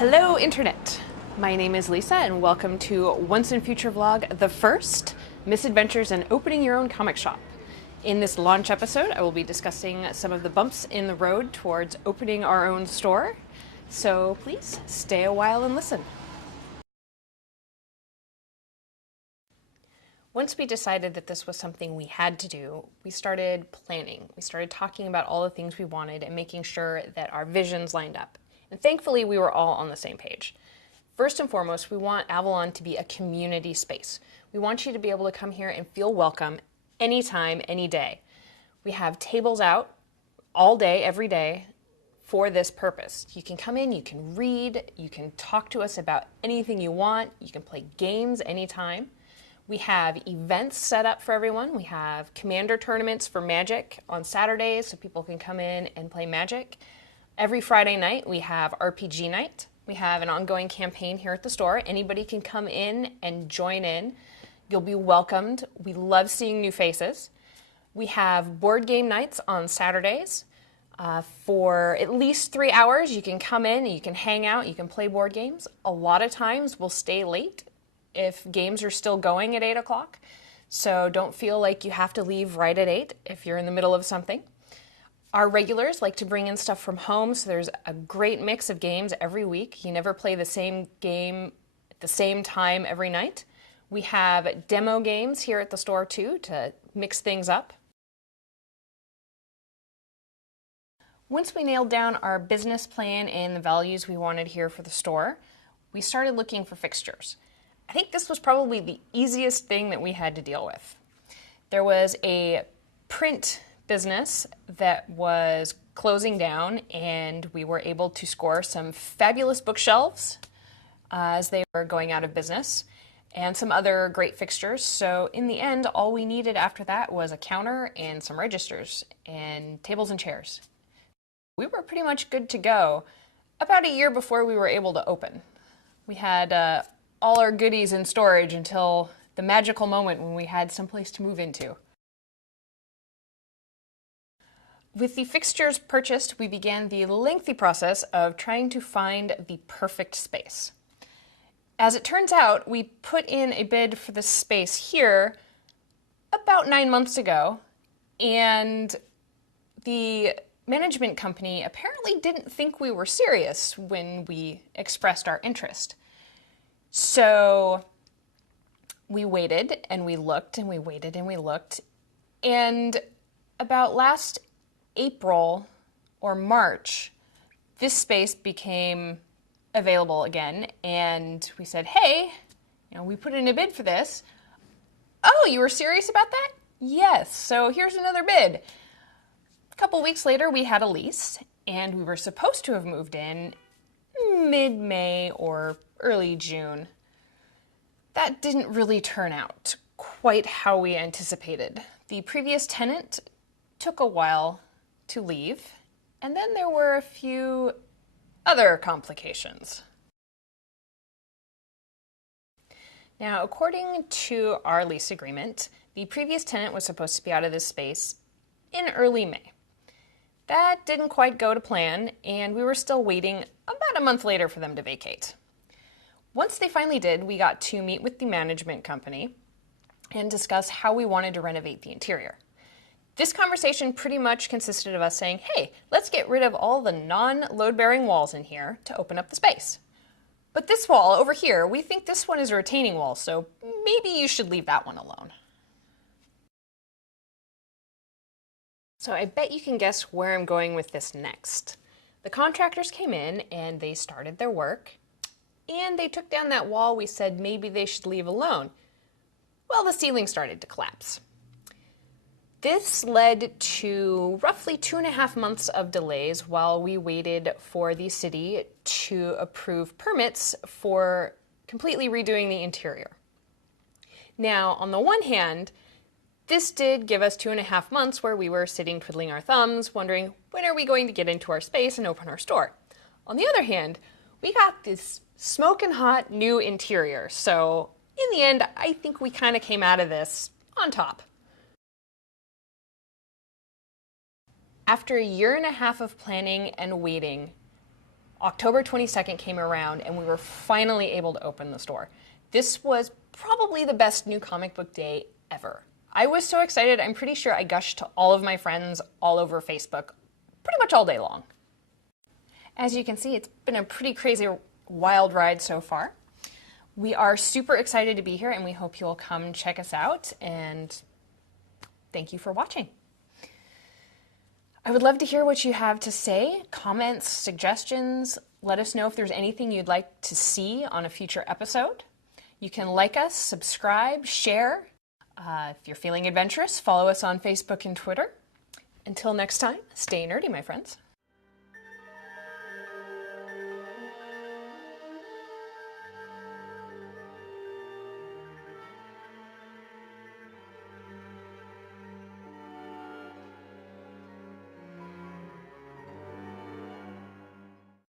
Hello Internet! My name is Lisa and welcome to Once in Future Vlog, the first, Misadventures and Opening Your Own Comic Shop. In this launch episode, I will be discussing some of the bumps in the road towards opening our own store, so please stay a while and listen. Once we decided that this was something we had to do, we started planning. We started talking about all the things we wanted and making sure that our visions lined up. And thankfully, we were all on the same page. First and foremost, we want Avalon to be a community space. We want you to be able to come here and feel welcome anytime, any day. We have tables out all day, every day, for this purpose. You can come in, you can read, you can talk to us about anything you want, you can play games anytime. We have events set up for everyone. We have commander tournaments for Magic on Saturdays so people can come in and play Magic. Every Friday night we have RPG night. We have an ongoing campaign here at the store. Anybody can come in and join in. You'll be welcomed. We love seeing new faces. We have board game nights on Saturdays. For at least 3 hours, you can come in and you can hang out, you can play board games. A lot of times we'll stay late if games are still going at 8 o'clock. So don't feel like you have to leave right at 8 if you're in the middle of something. Our regulars like to bring in stuff from home, so there's a great mix of games every week. You never play the same game at the same time every night. We have demo games here at the store too to mix things up. Once we nailed down our business plan and the values we wanted here for the store, we started looking for fixtures. I think this was probably the easiest thing that we had to deal with. There was a print business that was closing down, and we were able to score some fabulous bookshelves as they were going out of business, and some other great fixtures. So in the end, all we needed after that was a counter and some registers and tables and chairs. We were pretty much good to go about a year before we were able to open. We had all our goodies in storage until the magical moment when we had someplace to move into. With the fixtures purchased, we began the lengthy process of trying to find the perfect space. As it turns out, we put in a bid for this space here about 9 months ago, and the management company apparently didn't think we were serious when we expressed our interest. So we waited and we looked and we waited and we looked, and about last April or March, this space became available again, and we said, hey, we put in a bid for this. Oh, you were serious about that? Yes, so here's another bid. A couple weeks later, we had a lease, and we were supposed to have moved in mid-May or early June. That didn't really turn out quite how we anticipated. The previous tenant took a while to leave, and then there were a few other complications. Now, according to our lease agreement, the previous tenant was supposed to be out of this space in early May. That didn't quite go to plan, and we were still waiting about a month later for them to vacate. Once they finally did, we got to meet with the management company and discuss how we wanted to renovate the interior. This conversation pretty much consisted of us saying, hey, let's get rid of all the non-load-bearing walls in here to open up the space. But this wall over here, we think this one is a retaining wall, so maybe you should leave that one alone. So I bet you can guess where I'm going with this next. The contractors came in and they started their work, and they took down that wall we said maybe they should leave alone. Well, the ceiling started to collapse. This led to roughly 2.5 months of delays while we waited for the city to approve permits for completely redoing the interior. Now, on the one hand, this did give us 2.5 months where we were sitting twiddling our thumbs, wondering when are we going to get into our space and open our store. On the other hand, we got this smoking hot new interior, so in the end, I think we kind of came out of this on top. After a year and a half of planning and waiting, October 22nd came around and we were finally able to open the store. This was probably the best new comic book day ever. I was so excited, I'm pretty sure I gushed to all of my friends all over Facebook pretty much all day long. As you can see, it's been a pretty crazy, wild ride so far. We are super excited to be here and we hope you'll come check us out, and thank you for watching. I would love to hear what you have to say, comments, suggestions. Let us know if there's anything you'd like to see on a future episode. You can like us, subscribe, share. If you're feeling adventurous, follow us on Facebook and Twitter. Until next time, stay nerdy, my friends.